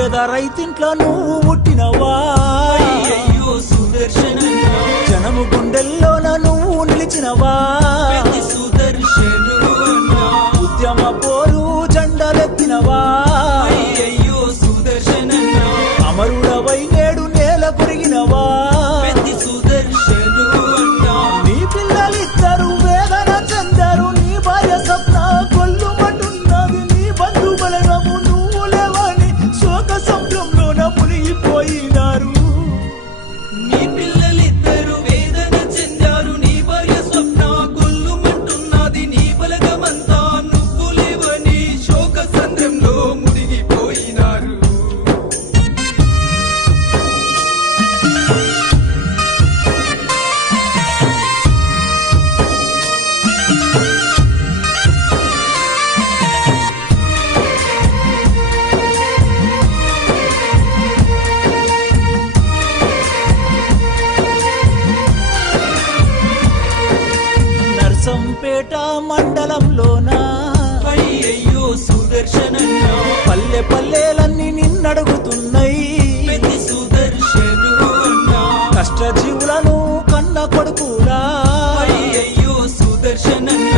పేద రైతింట్లో నువ్వు పుట్టినవా అయ్యయ్యో సుదర్శనన్న జనము గుండెల్లోన నువ్వు నిలిచినవా సుదర్శనున్న ఉద్యమ పోరు జెండలెత్తినవా అయ్యయ్యో సుదర్శనన్న అమరుడవై నేడు నేల కొరిగినవా సుదర్శనున్న నీ పిల్లలిద్దరు వేదన చెందరు నీ భార్య స్వప్న కొల్లుమంటున్నది నీ బంధు బలగము నువ్వు లేవని శోక సంద్రంలోన మునిగిపోయినారు నీ పిల్లలిద్దరు వేదన చెందారు నీ భార్య స్వప్న కొల్లుమంటున్నది నీ బలగమంతా నువ్వు లేవని శోక సంద్రంలో మునిగిపోయినారు నర్సంపేట మండలంలోన అయ్యయ్యో సుదర్శనన్న పల్లె పల్లెలన్నీ నిన్నడుగుతున్నాయి పెద్ద సుదర్శనున్న కష్టజీవులను కన్న కొడుకులా అయ్యయ్యో సుదర్శనన్న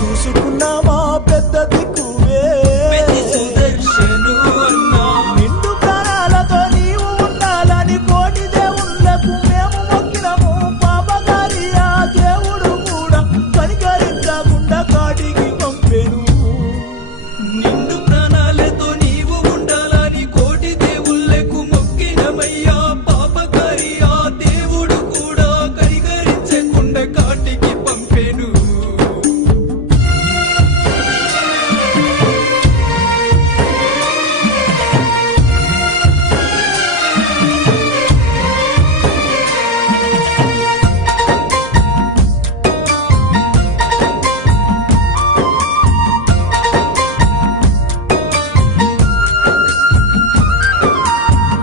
చూసుకున్నామా పెద్ద దిక్కువే పెద్ద సుదర్శనున్న నిండు ప్రాణాలతో నీవు ఉండాలని కోటి దేవుళ్ళకు మేము మొక్కినము పాపగారి ఆ దేవుడు కూడా కనికరించకుండా కాటికి పంపెను నిండు ప్రాణాలతో నీవు ఉండాలని కోటి దేవుళ్ళకు మొక్కినమయ్యా పాపకారి ఆ దేవుడు కూడా కనికరించకుండా కాటికి పంపెను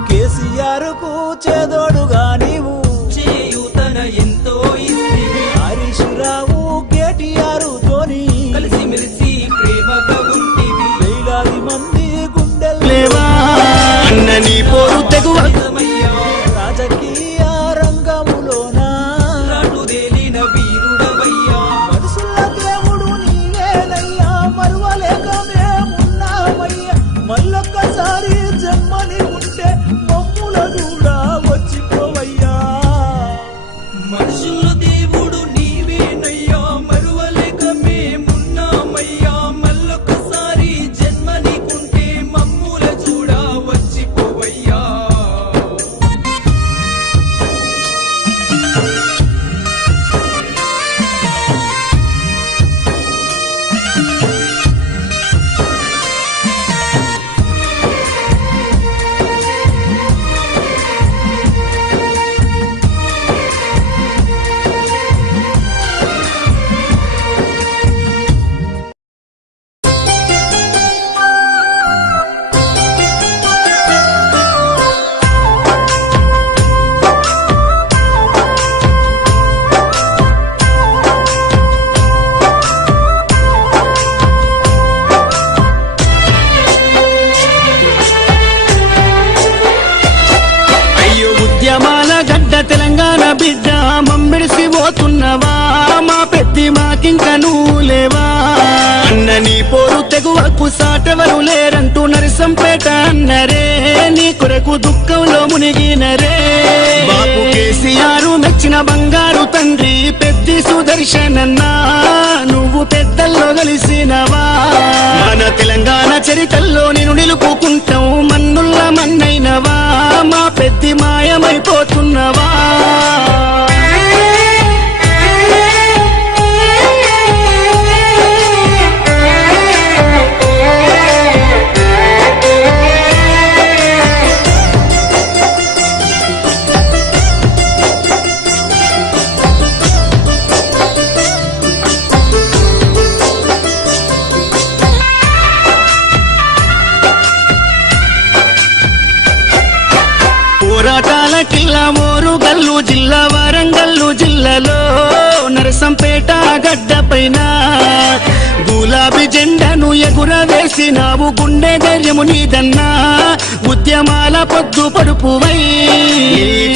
కేసీఆర్ కు చేదోడుగా నీవు చేయూతన ఎంతో ఇస్తివి హరీష్ రావు కేటీఆర్ తోని కలిసిమెలిసి ప్రేమగా ఉంటివి వేలాది మంది గుండెలు లేవా అన్న నీ పోరు తెగువ నిజమయ్యా రాజకీయ రంగములోన రాటుదేలిన వీరుడవయ్యా మనుషుల దేవుడు నీవేనయ్యా మరువలేక మేమున్నామయ్యా మళ్ళొక్కసారి జన్మని ఉంటే మమ్ముల కూడా వచ్చిపోవయ్యా మనుషుల దేవుడు నీవేనయ్యా మరువలేక మేమున్నామయ్యా మళ్ళొకసారి జన్మ నీకుంటే మమ్ముల చూడా వచ్చిపోవయ్యా అయ్యో ఉద్యమాల గడ్డ తెలంగాణ బిడ్డ మమ్మిడిసి పోతున్నవా మా పెద్ది మాకింక నువ్వు లేవా అన్న నీ పోరు తెగువకు సాటెవరు లేరంటూ నరసంపేట అన్నరే నీ కొరకు దుఃఖంలో మునిగినరే బాపు కేసీఆర్ మెచ్చిన బంగారు తండ్రి పెద్ది సుదర్శనన్నా నువ్వు పెద్దల్లో కలిసినవా మన తెలంగాణ చరితల్లో నేను నిలుపుకుంటాం మన్నుల్ల మన్నైనవా మా పెద్ది మాయమైపోతున్నవా పోరాటాల కిల్లా మోరుగల్లు జిల్లా వరంగల్లు జిల్లాలో నరసంపేట గడ్డ పైన గులాబీ జెండాను ఎగురవేసినావు గుండె ధైర్యము నీదన్నా ఉద్యమ ఉద్యమాల పొద్దు పడుపువై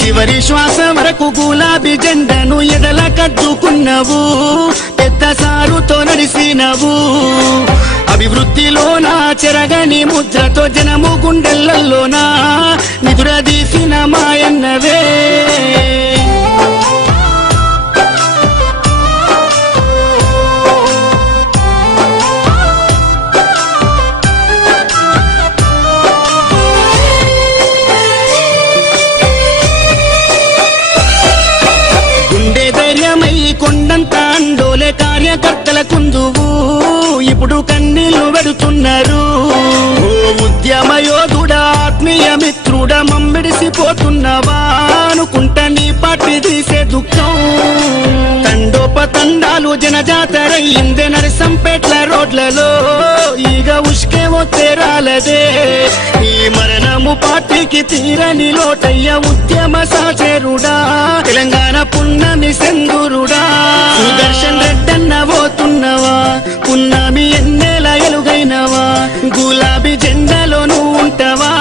చివరి శ్వాస వరకు గులాబీ జెండను ఎదల కద్దుకున్నవు పెద్ద సారుతో నడిసినవు అభివృద్ధిలోన చెరగని ముద్రతో జనము గుండెలలోన నిదురదీసిన మాయన్నవే కొండంత అండోలే కార్యకర్తల కుందువు ఇప్పుడు కన్నీళ్లు పెడుతున్నారు ఓ ఉద్యమ యోధుడా ఆత్మీయ మిత్రుడా మమ్మిడిసిపోతున్నవా అనుకుంటా నీ పార్టీ తీసే దుఃఖం తండోపతండాలు జనజాతరయ్యిందే నరసంపేట్ల రోడ్లలో ఈగ ఉష్కేమో తేరాలదే ఈ మరణము పార్టీకి తీరని లోటయ్య ఉద్యమ సాచేరుడా తెలంగాణ పున్నమి సెందురుడా సుదర్శన్ రెడ్డన్న పోతున్నవా పున్నమి ఎన్నేల ఎలుగైనవా గులాబీ జెండాలో నువ్వు ఉంటావా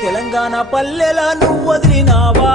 తెలంగాణ పల్లెల నువ్వు వదిలినావా